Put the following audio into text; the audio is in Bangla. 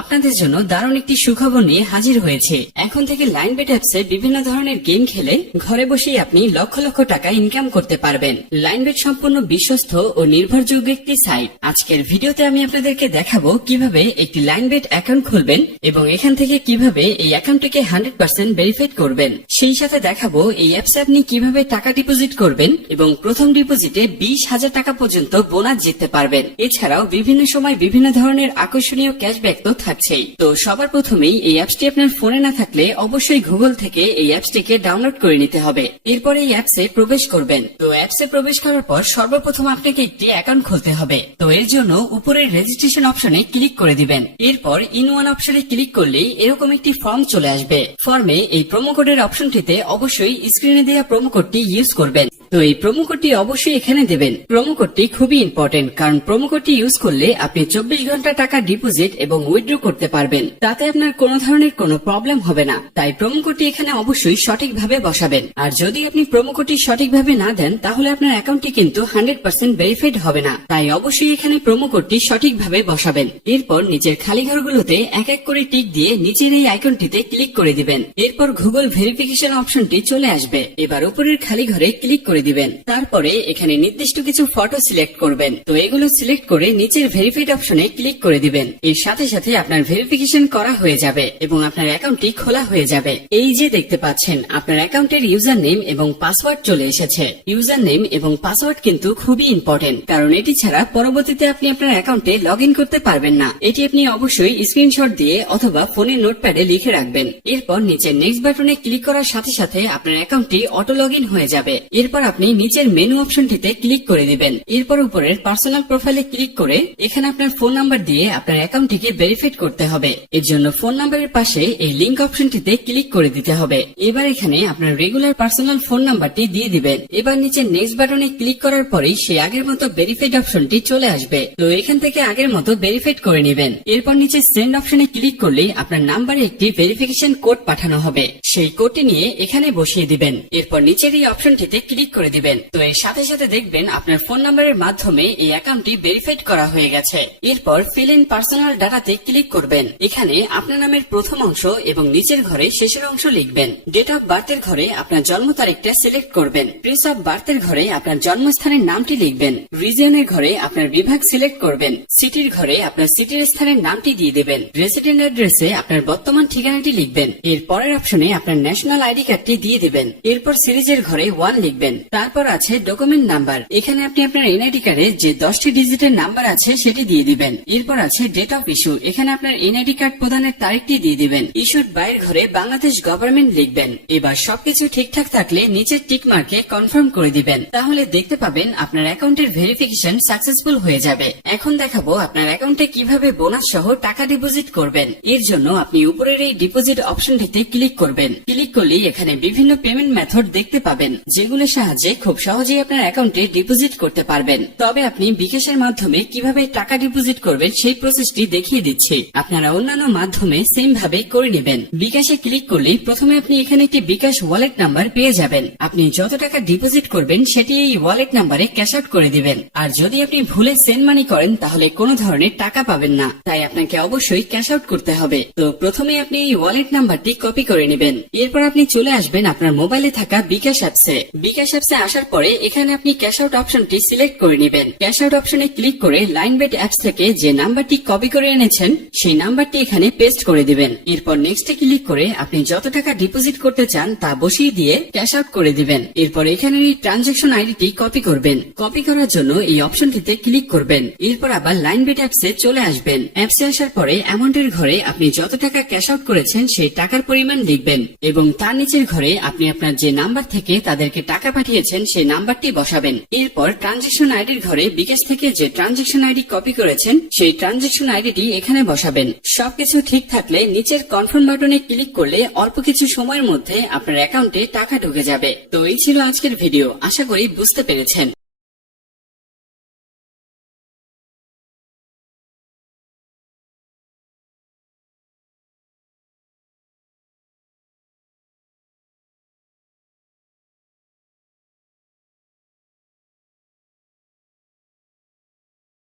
আপনাদের জন্য দারুণ একটি সুখবর নিয়ে হাজির হয়েছে। এখন থেকে লাইনবেট অ্যাপসে বিভিন্ন ধরনের গেম খেলে ঘরে বসেই আপনি লক্ষ লক্ষ টাকা ইনকাম করতে পারবেন। লাইনবেট সম্পূর্ণ বিশ্বস্ত ও নির্ভরযোগ্য একটি সাইট। আজকের ভিডিওতে আমি আপনাদেরকে দেখাবো কিভাবে একটি লাইনবেট অ্যাকাউন্ট খুলবেন এবং এখান থেকে কিভাবে এই অ্যাকাউন্টটিকে 100% ভেরিফাইড করবেন। সেই সাথে দেখাবো এই অ্যাপসে আপনি কিভাবে টাকা ডিপোজিট করবেন এবং প্রথম ডিপোজিটে 20,000 টাকা পর্যন্ত বোনাস জিততে পারবেন। এছাড়াও বিভিন্ন সময় বিভিন্ন ধরনের আকর্ষণীয় ক্যাশব্যাক তো থাকছেই। তো সবার প্রথমেই এই অ্যাপসটি আপনার ফোনে না থাকলে অবশ্যই গুগল থেকে এই অ্যাপসটিকে ডাউনলোড করে নিতে হবে। এরপর এই অ্যাপসে প্রবেশ করবেন। তো অ্যাপসে প্রবেশ করার পর সর্বপ্রথম আপনাকে একটি অ্যাকাউন্ট খুলতে হবে। তো এর জন্য উপরের রেজিস্ট্রেশন অপশনে ক্লিক করে দিবেন। এরপর ইন ওয়ান অপশনে ক্লিক করলেই এরকম একটি ফর্ম চলে আসবে। ফর্মে এই প্রোমো কোডের অপশনটিতে অবশ্যই স্ক্রিনে দেওয়া প্রোমো কোডটি ইউজ করবেন। তো এই প্রোমো কোডটি অবশ্যই এখানে দেবেন। প্রোমো কোডটি খুবই ইম্পর্টেন্ট, কারণ প্রোমো কোডটি ইউজ করলে আপনি 24 ঘন্টা টাকা ডিপোজিট এবং উইথড্র করতে পারবেন। তাতে আপনার কোনো ধরনের কোনো প্রবলেম হবে না। তাই প্রোমো কোডটি এখানে অবশ্যই সঠিকভাবে বসাবেন। আর যদি আপনি প্রোমো কোডটি সঠিকভাবে না দেন তাহলে আপনার অ্যাকাউন্টটি কিন্তু 100% ভেরিফাইড হবে না। তাই অবশ্যই এখানে প্রোমো কোডটি সঠিকভাবে বসাবেন। এরপর নিচের খালি ঘরগুলোতে এক এক করে টিক দিয়ে নিচের এই আইকনটিতে ক্লিক করে দিবেন। এরপর গুগল ভেরিফিকেশন অপশনটি চলে আসবে। এবার উপরের খালি ঘরে ক্লিক করে দিবেন। তারপরে এখানে নির্দিষ্ট কিছু ফটো সিলেক্ট করবেন। তো এগুলো সিলেক্ট করে নিচের ভেরিফাইড অপশনে ক্লিক করে দিবেন। এর সাথে সাথে আপনার ভেরিফিকেশন করা হয়ে যাবে এবং আপনার অ্যাকাউন্টটি খোলা হয়ে যাবে। এই যে দেখতে পাচ্ছেন আপনার অ্যাকাউন্টের ইউজার নেম এবং পাসওয়ার্ড চলে এসেছে। ইউজার নেম এবং পাসওয়ার্ড কিন্তু খুবই ইম্পর্টেন্ট, কারণ এটি ছাড়া পরবর্তীতে আপনি আপনার অ্যাকাউন্টে লগ ইন করতে পারবেন না। এটি আপনি অবশ্যই স্ক্রিনশট দিয়ে অথবা ফোনের নোটপ্যাডে লিখে রাখবেন। এরপর নিচের নেক্সট বাটনে ক্লিক করার সাথে সাথে আপনার অ্যাকাউন্টটি অটো লগ ইন হয়ে যাবে। এরপর আপনি নিচের মেনু অপশনটিতে ক্লিক করে দিবেন। এরপর উপরের পার্সোনাল প্রোফাইলে ক্লিক করে এখানে আপনার ফোন নাম্বার দিয়ে আপনার অ্যাকাউন্টটিকে ভেরিফাইড করতে হবে। এর জন্য ফোন নাম্বারের পাশে এই লিংক অপশনটিতে ক্লিক করে দিতে হবে। এবার এখানে আপনার রেগুলার পার্সোনাল ফোন নাম্বারটি দিয়ে দিবেন। এবার নিচে নেক্সট বাটনে ক্লিক করার পরেই সেই আগের মতো ভেরিফাইড অপশনটি চলে আসবে। তো এখান থেকে আগের মতো ভেরিফাইড করে নেবেন। এরপর নিচে সেন্ড অপশনে ক্লিক করলেই আপনার নাম্বারে একটি ভেরিফিকেশন কোড পাঠানো হবে। সেই কোডটি নিয়ে এখানে বসিয়ে দিবেন। এরপর নিচের এই অপশনটিতে ক্লিক করে দিবেন। তো এর সাথে সাথে দেখবেন আপনার ফোন নাম্বারের মাধ্যমে এই অ্যাকাউন্টটি ভেরিফাইড করা হয়ে গেছে। এরপর ফিল ইন পার্সোনাল ডাটাতে ক্লিক করবেন। এখানে আপনার নামের প্রথম অংশ এবং নিচের ঘরে শেষের অংশ লিখবেন। ডেট অফ বার্থের ঘরে আপনার জন্ম তারিখটা সিলেক্ট করবেন। প্লেস অফ বার্থের ঘরে আপনার জন্মস্থানের নামটি লিখবেন। রিজিয়নের ঘরে আপনার বিভাগ সিলেক্ট করবেন। সিটির ঘরে আপনার সিটির স্থানের নামটি দিয়ে দেবেন। রেসিডেন্ট অ্যাড্রেসে আপনার বর্তমান ঠিকানাটি লিখবেন। এর পরের অপশনে আপনার ন্যাশনাল আইডি কার্ডটি দিয়ে দেবেন। এরপর সিরিজের ঘরে 1 লিখবেন। তারপর আছে ডকুমেন্ট নাম্বার। এখানে আপনি আপনার এনআইডি কার্ডে যে 10টি ডিজিটের নাম্বার আছে সেটি দিয়ে দিবেন। এরপর আছে ডেট অফ ইস্যু। এখানে আপনার এনআইডি কার্ড প্রদানের তারিখটি দিয়ে দিবেন। ইস্যুড বাইয়ের ঘরে বাংলাদেশ গভর্নমেন্ট লিখবেন। এবার সবকিছু ঠিকঠাক থাকলে নিচের টিক মার্কে কনফার্ম করে দিবেন। তাহলে দেখতে পাবেন আপনার অ্যাকাউন্টের ভেরিফিকেশন সাকসেসফুল হয়ে যাবে। এখন দেখাবো আপনার অ্যাকাউন্টে কিভাবে বোনাস সহ টাকা ডিপোজিট করবেন। এর জন্য আপনি উপরের এই ডিপোজিট অপশনটিতে ক্লিক করবেন। ক্লিক করলেই এখানে বিভিন্ন পেমেন্ট মেথড দেখতে পাবেন, যেগুলোর সাহায্যে খুব সহজেই আপনার অ্যাকাউন্টে ডিপোজিট করতে পারবেন। তবে আপনি বিকাশের মাধ্যমে কিভাবে টাকা ডিপোজিট করবেন সেই প্রসেসটি দেখিয়ে দিচ্ছি। আপনারা অন্যান্য মাধ্যমে সেম ভাবে করে নেবেন। বিকাশে ক্লিক করলেই প্রথমে আপনি এখানে একটি বিকাশ ওয়ালেট নাম্বার পেয়ে যাবেন। আপনি যত টাকা ডিপোজিট করবেন সেটি এই ওয়ালেট নাম্বারে ক্যাশ আউট করে দিবেন। আর যদি আপনি ভুলে সেন্ড মানি করেন তাহলে কোনো ধরনের টাকা পাবেন না। তাই আপনাকে অবশ্যই ক্যাশ আউট করতে হবে। তো প্রথমে আপনি এই ওয়ালেট নাম্বারটি কপি করে নেবেন। এরপর আপনি চলে আসবেন আপনার মোবাইলে থাকা বিকাশ অ্যাপসে। বিকাশ অ্যাপসে আসার পরে এখানে আপনি ক্যাশ আউট অপশনটি সিলেক্ট করে নেবেন। ক্যাশ আউট অপশনে ক্লিক করে লাইনবেট অ্যাপস থেকে যে নাম্বারটি কপি করে এনেছেন সেই নাম্বারটি এখানে পেস্ট করে দিবেন। এরপর নেক্সটে ক্লিক করে আপনি যত টাকা ডিপোজিট করতে চান তা বসিয়ে দিয়ে ক্যাশ আউট করে দিবেন। এরপর এখানে এই ট্রানজাকশন আইডিটি কপি করবেন। কপি করার জন্য এই অপশনটিতে ক্লিক করবেন। এরপর আবার লাইনবেট অ্যাপসে চলে আসবেন। অ্যাপসে আসার পরে অ্যামাউন্টের ঘরে আপনি যত টাকা ক্যাশ আউট করেছেন সেই টাকার পরিমাণ লিখবেন এবং তার নিচের ঘরে আপনি আপনার যে নাম্বার থেকে তাদেরকে টাকা পাঠিয়েছেন সেই নাম্বারটি বসাবেন। এরপর ট্রানজাকশন আইডির ঘরে বিকাশ থেকে যে ট্রানজাকশন আইডি কপি করেছেন সেই ট্রানজাকশন আইডিটি এখানে বসাবেন। সবকিছু ঠিক থাকলে নিচের কনফার্ম বাটনে ক্লিক করলে অল্প কিছু সময়ের মধ্যে আপনার অ্যাকাউন্টে টাকা ঢুকে যাবে। তো এই ছিল আজকের ভিডিও। আশা করি বুঝতে পেরেছেন।